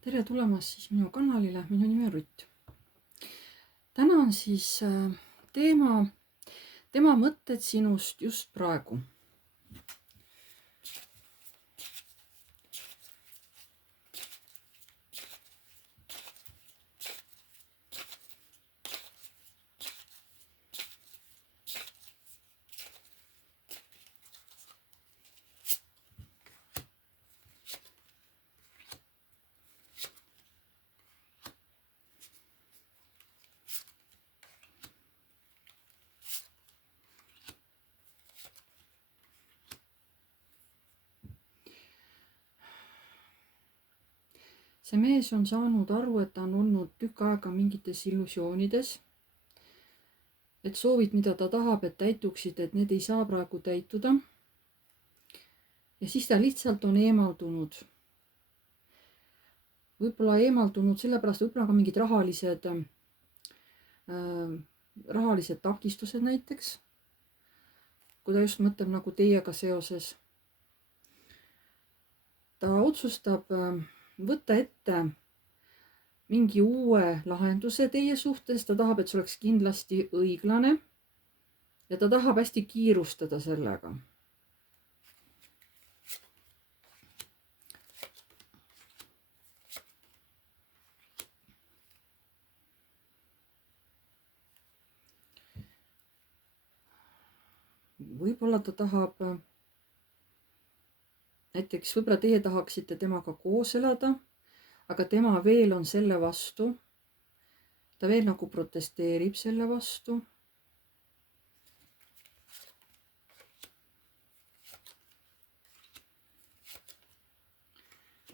Tere tulemast siis minu kanalile, minu nimi on Rutt. Täna on siis tema mõtted sinust just praegu. See mees on saanud aru, et ta on olnud tükk aega mingites illusioonides. Et soovid, mida ta tahab, et täituksid, et need ei saa praegu täituda. Ja siis ta lihtsalt on eemaldunud. Võib-olla eemaldunud sellepärast, võib-olla ka mingid rahalised takistused näiteks. Kui ta just mõtleb nagu teiega seoses. Ta otsustab võtta ette mingi uue lahenduse teie suhtes. Ta tahab, et see oleks kindlasti õiglane. Ja ta tahab hästi kiirustada sellega. Võib-olla ta tahab, näiteks võib-olla teie tahaksite temaga koos elada, aga tema veel on selle vastu. Ta veel nagu protesteerib selle vastu.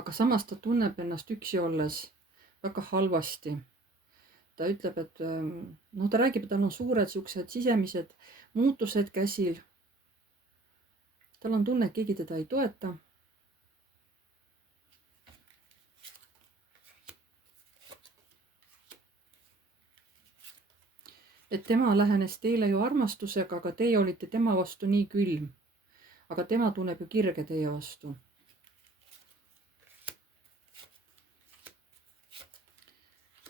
Aga samas ta tunneb ennast üksi olles väga halvasti. Ta ütleb, et ta räägib, et tal on suured siuksed sisemised muutused käsil. Tal on tunne, et keegi teda ei toeta. Et tema lähenes teile ju armastusega, aga teie olite tema vastu nii külm. Aga tema tunneb ju kirge teie vastu.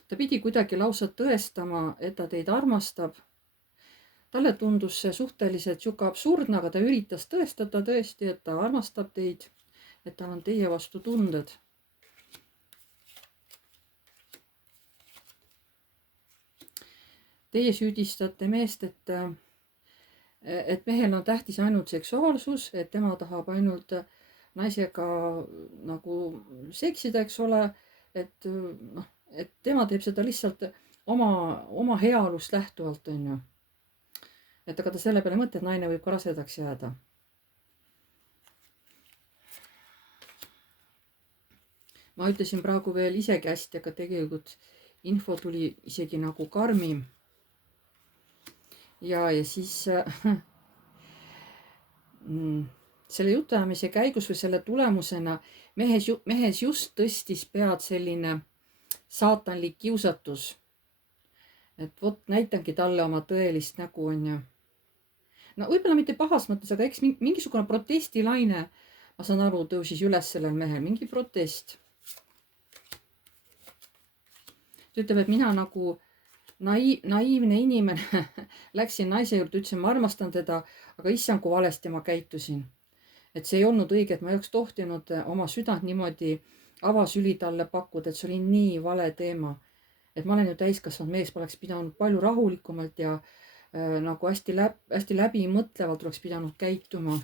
Ta pidi kuidagi lausa tõestama, et ta teid armastab. Talle tundus see suhteliselt siuke absurdne, aga ta üritas tõestada tõesti, et ta armastab teid, et tal on teie vastu tunded. Teie süüdistate meest, et mehel on tähtis ainult seksuaalsus, et tema tahab ainult naisega nagu seksida, eks ole, et tema teeb seda lihtsalt oma heaolust lähtuvalt, on ju. Et aga ta selle peale mõtleb, et naine võib ka rasedaks jääda. Ma ütlesin praegu veel isegi hästi, aga tegelikult info tuli isegi nagu karmim. Ja siis selle jutuajamise käigus või selle tulemusena mehes just tõstis pead selline saatanlik kiusatus. Et vot näitangi talle oma tõelist nägu, on ju. No võib-olla mitte pahas mõttes, aga eks mingisugune protestilaine, ma saan aru, tõusis üles sellel mehel, mingi protest. Ta ütleb, et mina nagu naiivne inimene läksin naise juurde, ütlesin, ma armastan teda, aga issand, kui valesti ma käitusin. Et see ei olnud õige, et ma ei oleks tohtinud oma südant niimoodi avasüli talle pakkuda, et see oli nii vale teema. Et ma olen ju täiskasvanud mees, ma oleks pidanud palju rahulikumalt ja nagu hästi läbimõtlevalt oleks pidanud käituma.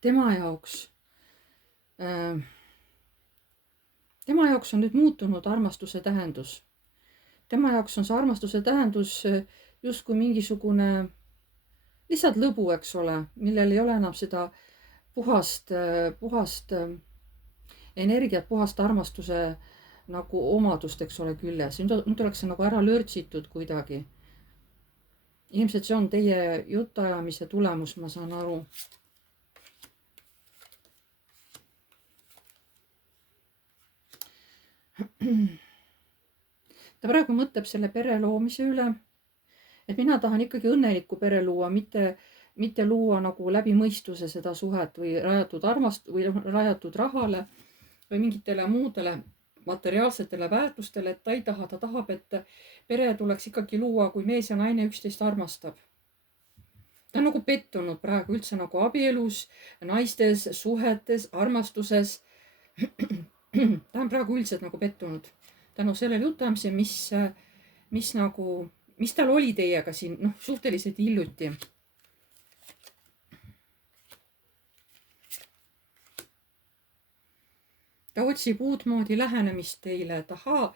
Tema jaoks on nüüd muutunud armastuse tähendus. Tema jaoks on see armastuse tähendus justkui mingisugune lihtsalt lõbu, eks ole, millel ei ole enam seda puhast energiat, puhast armastuse nagu omadust, eks ole, küljes. Nüüd oleks see nagu ära lörtsitud kuidagi. Ilmselt see on teie jutuajamise tulemus, ma saan aru. Ta praegu mõtleb selle pere loomise üle. Et mina tahan ikkagi õnnelikku pere luua, mitte mitte luua nagu läbi mõistuse seda suhet või rajatud rahale või mingitele muudele materiaalsetele väärtustele, et ta ei taha, ta tahab, et pere tuleks ikkagi luua, kui mees ja naine üksteist armastab. Ta on nagu pettunud praegu üldse nagu abielus, naistes, suhetes, armastuses. Ta on praegu üldiselt nagu pettunud tänu sellele jutamisele, mis tal oli teiega siin, suhteliselt hiljuti. Ta otsib uutmoodi lähenemist teile, et ahaa,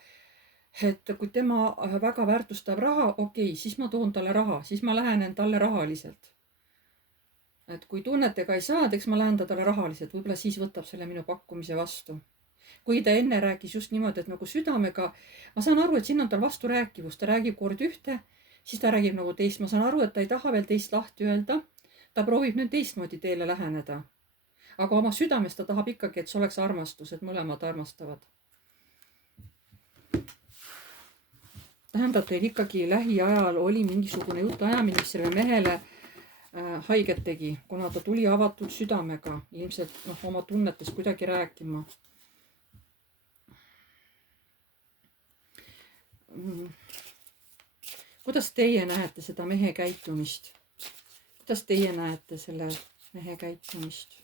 et kui tema väga väärtustab raha, okei, siis ma toon talle raha, siis ma lähenen talle rahaliselt. Et kui tunnetega ei saa, eks ma lähen talle rahaliselt, võib-olla siis võtab selle minu pakkumise vastu. Kui ta enne rääkis just niimoodi, et nagu südamega, ma saan aru, et siin on tal vasturääkivus, ta räägib kord ühte, siis ta räägib nagu teist, ma saan aru, et ta ei taha veel teist lahti öelda, ta proovib nüüd teistmoodi teile läheneda. Aga oma südames ta tahab ikkagi, et see oleks armastus, et mõlemad armastavad. Tähendab, teil ikkagi lähiajal oli mingisugune jutuajamine, mis selle mehele haiget tegi, kuna ta tuli avatud südamega, ilmselt oma tunnetest kuidagi rääkima. Kuidas teie näete seda mehe käitumist? Kuidas teie näete selle mehe käitumist?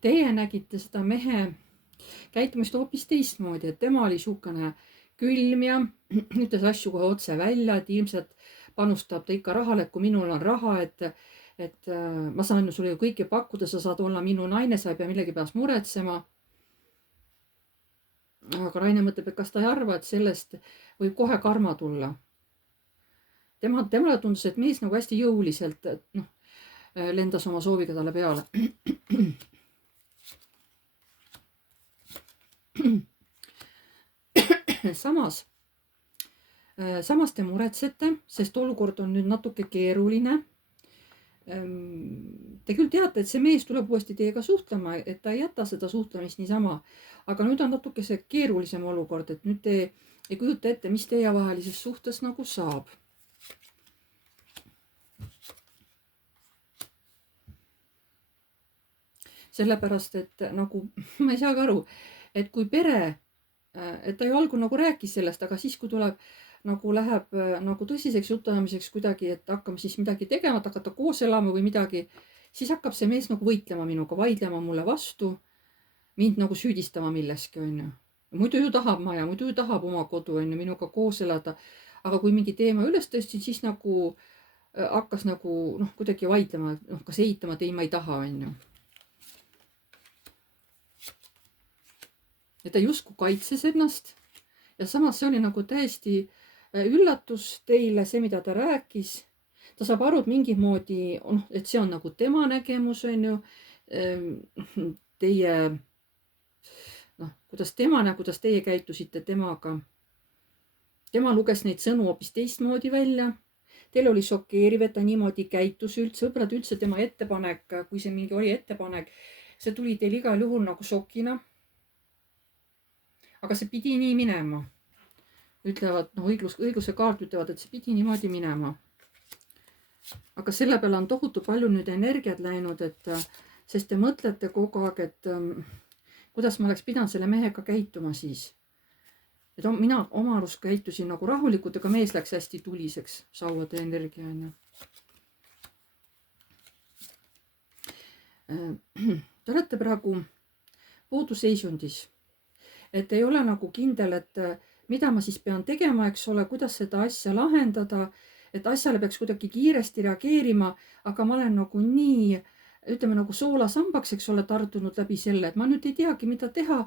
Teie nägite seda mehe käitumist hoopis teistmoodi, et tema oli suukene külm ja ütles asju kohe otse välja, et ilmselt panustab ta ikka rahale, et kui minul on raha, et ma saan sulle ju kõike pakkuda, sa saad olla minu naine, sa ei pea millegi pärast muretsema. Aga naine mõtleb, et kas ta ei arva, et sellest võib kohe karma tulla. Temale tundus, et mees nagu hästi jõuliselt lendas oma sooviga talle peale. Samas te muretsete, sest olukord on nüüd natuke keeruline. Te küll teate, et see mees tuleb uuesti teiega suhtlema, et ta ei jäta seda suhtlemist niisama. Aga nüüd on natuke see keerulisem olukord, et nüüd te ei kujuta ette, mis teie vahelises suhtes nagu saab. Sellepärast, et nagu ma ei saagi aru, et kui pere, et ta ju algul nagu rääkis sellest, aga siis kui tuleb nagu läheb nagu tõsiseks jutuajamiseks kuidagi, et hakkame siis midagi tegema, et hakata koos elama või midagi, siis hakkab see mees nagu võitlema minuga, vaidlema mulle vastu, mind nagu süüdistama milleski, onju. Muidu ju tahab maja, muidu ju tahab oma kodu, onju, minuga koos elada. Aga kui mingi teema üles tõstsin, siis nagu hakkas nagu kuidagi vaidlema, kas eitama, et ei, ma ei taha, onju. Ja ta justkui kaitses ennast ja samas see oli nagu täiesti üllatus teile, see mida ta rääkis. Ta saab aru, et mingi moodi, et see on nagu tema nägemus, on ju, teie, kuidas teie käitusite temaga. Tema luges neid sõnu hoopis teistmoodi välja. Teil oli šokeeriv, et ta niimoodi käitus üldse, võib-olla üldse tema ettepanek, kui see mingi oli ettepanek, see tuli teil igal juhul nagu šokina. Aga see pidi nii minema. Ütlevad, õiguse kaart ütlevad, et see pidi niimoodi minema. Aga selle peale on tohutu palju nüüd energiat läinud, sest te mõtlete kogu aeg, et kuidas ma oleks pidanud selle mehega käituma siis. Et mina oma arust käitusin nagu rahulikult, aga mees läks hästi tuliseks, sauade energia. Te olete praegu puuduseisundis. Et ei ole nagu kindel, et mida ma siis pean tegema, eks ole, kuidas seda asja lahendada, et asjale peaks kuidagi kiiresti reageerima, aga ma olen nagu nii, ütleme nagu soolasambaks, eks ole, tartunud läbi selle, et ma nüüd ei teagi, mida teha,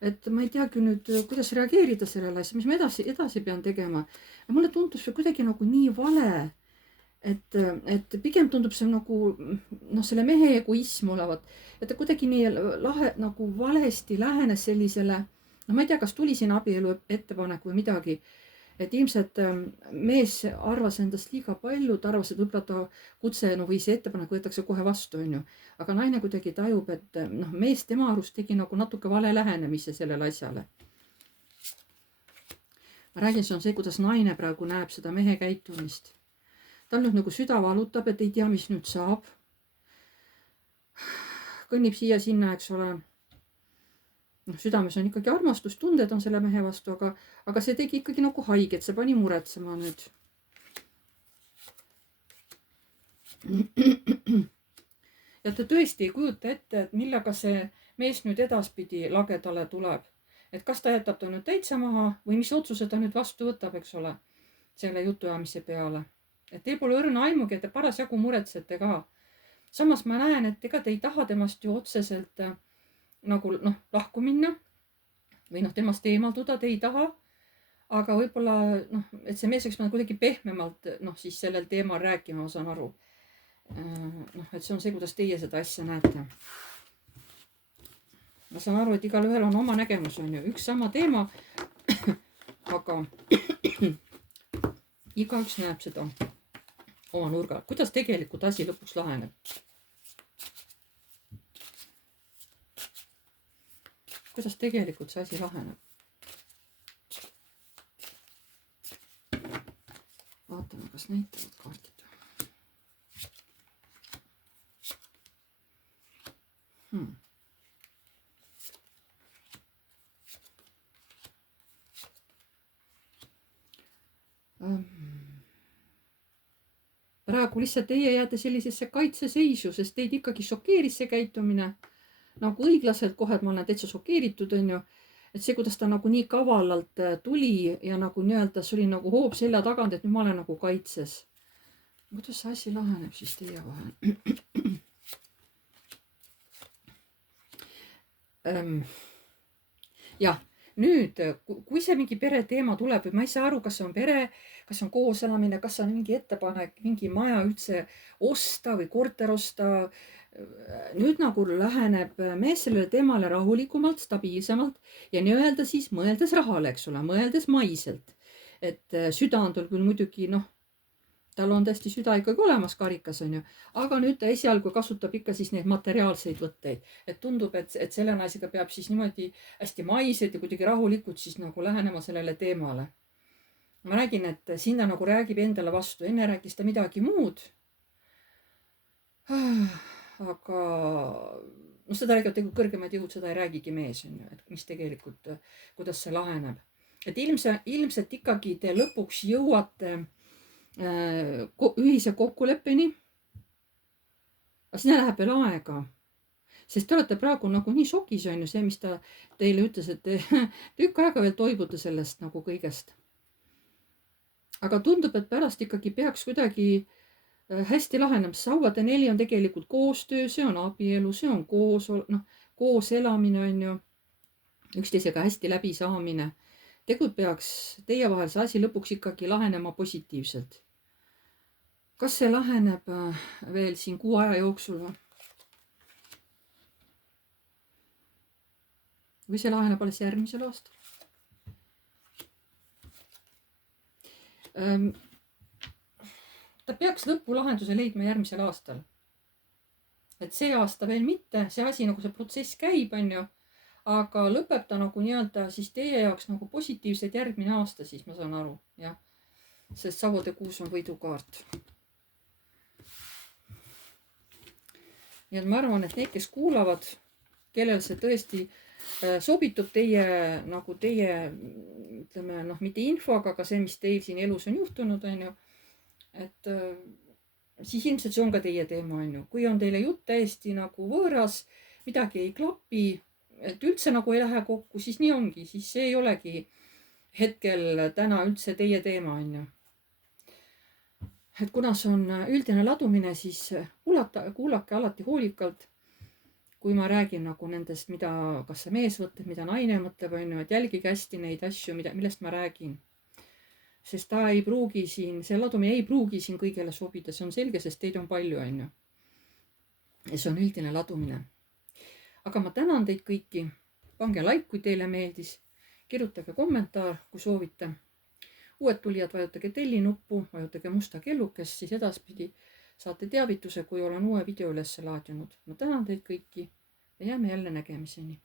et ma ei teagi nüüd, kuidas reageerida sellele asja, mis ma edasi pean tegema. Ja mulle tundus see kuidagi nagu nii vale, et pigem tundub see nagu selle mehe egoism olevat, et ta kuidagi nii nagu valesti lähenes sellisele. Ma ei tea, kas tuli siin abielu ettepanek või midagi, et ilmselt mees arvas endast liiga palju, ta arvas, et võib-olla ta kutse või see ettepanek võetakse kohe vastu, onju. aga naine kuidagi tajub, et noh, mees tema arust tegi nagu natuke vale lähenemise sellele asjale. ma räägin, see on see, kuidas naine praegu näeb seda mehe käitumist. tal nüüd nagu süda valutab, et ei tea, mis nüüd saab. kõnnib siia-sinna, eks ole. noh, südames on ikkagi armastustunded on selle mehe vastu, aga see tegi ikkagi nagu haiget, see pani muretsema nüüd. ja ta tõesti ei kujuta ette, et millega see mees nüüd edaspidi lagedale tuleb. et kas ta jätab ta nüüd täitsa maha või mis otsuse ta nüüd vastu võtab, eks ole, selle jutuajamise peale. et teil pole õrna aimugi, et te parasjagu muretsete ka. samas ma näen, et ega te ei taha temast ju otseselt nagu noh, lahku minna või noh, temast eemalduda te ei taha. aga võib-olla noh, et see mees võiks kuidagi pehmemalt noh, siis sellel teemal rääkima, ma saan aru. noh, et see on see, kuidas teie seda asja näete. ma saan aru, et igalühel on oma nägemus, on ju, üks sama teema. aga igaüks näeb seda oma nurga. kuidas tegelikult asi lõpuks laheneb? kuidas tegelikult see asi laheneb? vaatame, kas näitavad kaardid. praegu lihtsalt teie jääte sellisesse kaitseseisu, sest teid ikkagi šokeeris see käitumine. nagu õiglaselt kohe, et ma olen täitsa šokeeritud, on ju. et see, kuidas ta nagu nii kavalalt tuli ja nagu nii-öelda see oli nagu hoob selja tagant, et nüüd ma olen nagu kaitses. kuidas see asi laheneb siis teie vahel? jah, nüüd, kui see mingi pere teema tuleb või ma ei saa aru, kas see on pere, kas see on kooselamine, kas see on mingi ettepanek, mingi maja üldse osta või korter osta. nüüd nagu läheneb mees sellele teemale rahulikumalt, stabiilsemalt ja nii-öelda siis mõeldes rahale, eks ole, mõeldes maiselt. et süda on tal küll muidugi noh, tal on täiesti süda ikkagi olemas karikas, on ju, aga nüüd ta esialgu kasutab ikka siis neid materiaalseid võtteid, et tundub, et selle naisega peab siis niimoodi hästi maiselt ja kuidagi rahulikult siis nagu lähenema sellele teemale. ma räägin, et siin ta nagu räägib endale vastu, enne rääkis ta midagi muud. aga noh, seda räägivad tegelikult kõrgemad jõud, seda ei räägigi mees, on ju, et mis tegelikult, kuidas see laheneb. et ilmselt ikkagi te lõpuks jõuate ühise kokkuleppeni. aga sinna läheb veel aega, sest te olete praegu nagu nii šokis, on ju, see, mis ta teile ütles, et te tükk aega veel toibute sellest nagu kõigest. aga tundub, et pärast ikkagi peaks kuidagi hästi lahenema. Sauvade 4 on tegelikult koostöö, see on abielu, see on koos elamine, on ju, üksteisega hästi läbi saamine. tegelikult peaks teie vahel see asi lõpuks ikkagi lahenema positiivselt. kas see laheneb veel siin 6 aja jooksul või see laheneb alles järgmisel aastal? ta peaks lõpulahenduse leidma järgmisel aastal. et see aasta veel mitte, see asi nagu see protsess käib, on ju. aga lõpeb ta nagu nii-öelda siis teie jaoks nagu positiivselt järgmine aasta, siis ma saan aru, jah. sest Sauvade 6 on võidukaart. nii et ma arvan, et need, kes kuulavad, kellel see tõesti sobitub teie nagu teie ütleme noh, mitte infoga, aga see, mis teil siin elus on juhtunud, on ju. et siis ilmselt see on ka teie teema, on ju. kui on teile jutt täiesti nagu võõras, midagi ei klapi, et üldse nagu ei lähe kokku, siis nii ongi, siis see ei olegi hetkel täna üldse teie teema, on ju. et kuna see on üldine ladumine, siis kuulake alati hoolikalt, kui ma räägin nagu nendest, mida kas see mees mõtleb, mida naine mõtleb, on ju, et jälgige hästi neid asju, millest ma räägin. sest ta ei pruugi siin, see ladumine ei pruugi siin kõigele sobida, see on selge, sest teid on palju, on ju. ja see on üldine ladumine. aga ma tänan teid kõiki. pange like, kui teile meeldis. kirjutage kommentaar, kui soovite. uued tulijad, vajutage telli nuppu, vajutage musta kellukest, siis edaspidi saate teavituse, kui olen uue video üles laadinud. Ma tänan teid kõiki ja jääme jälle nägemiseni.